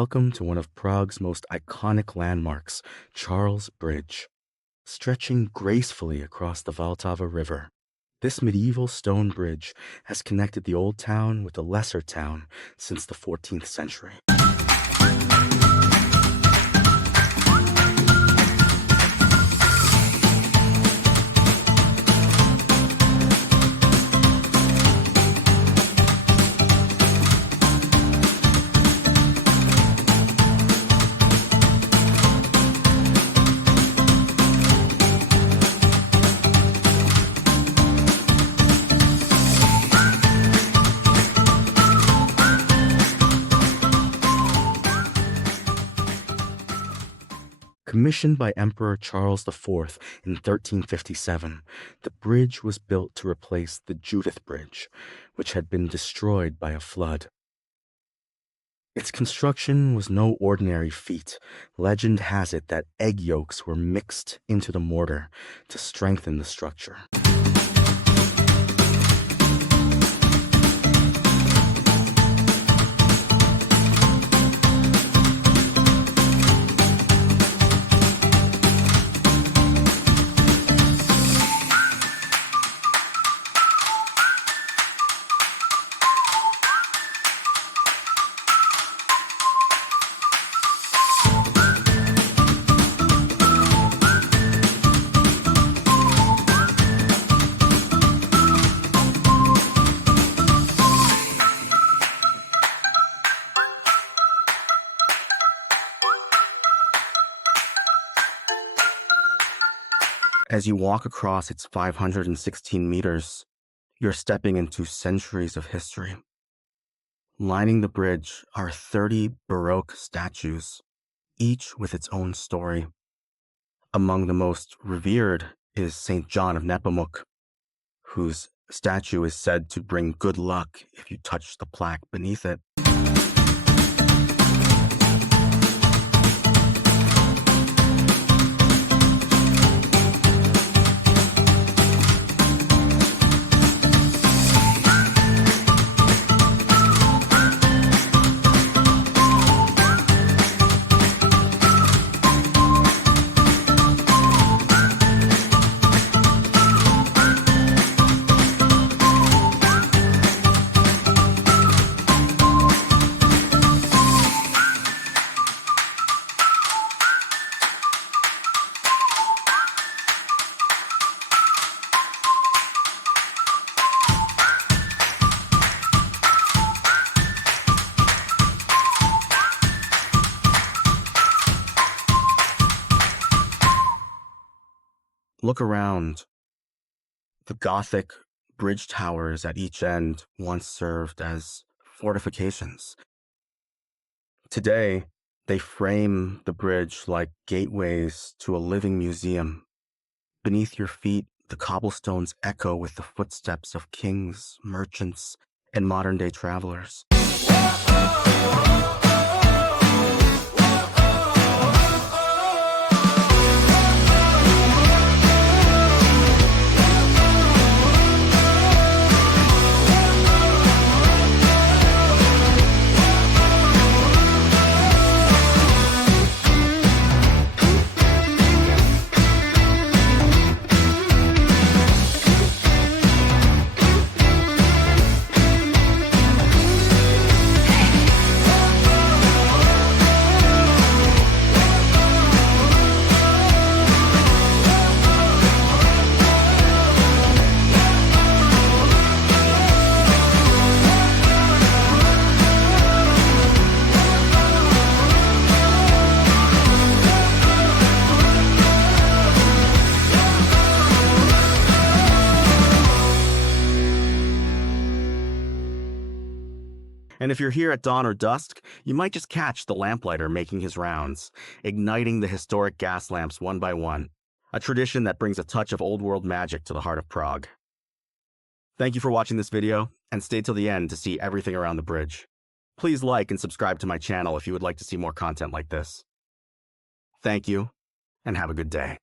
welcome to one of Prague's most iconic landmarks, Charles Bridge. Stretching gracefully across the Vltava River, this medieval stone bridge has connected the old town with the lesser town since the 14th century. Commissioned by Emperor Charles IV in 1357, the bridge was built to replace the Judith Bridge, which had been destroyed by a flood. Its construction was no ordinary feat. Legend has it that egg yolks were mixed into the mortar to strengthen the structure. As you walk across its 516 meters, you're stepping into centuries of history. Lining the bridge are 30 baroque statues, each with its own story. Among the most revered is St. John of Nepomuk, whose statue is said to bring good luck if you touch the plaque beneath it. Look around. The Gothic bridge towers at each end once served as fortifications. Today, they frame the bridge like gateways to a living museum. Beneath your feet, the cobblestones echo with the footsteps of kings, merchants, and modern-day travelers. And if you're here at dawn or dusk, you might just catch the lamplighter making his rounds, igniting the historic gas lamps one by one, a tradition that brings a touch of old-world magic to the heart of Prague. Thank you for watching this video, and stay till the end to see everything around the bridge. Please like and subscribe to my channel if you would like to see more content like this. Thank you, and have a good day.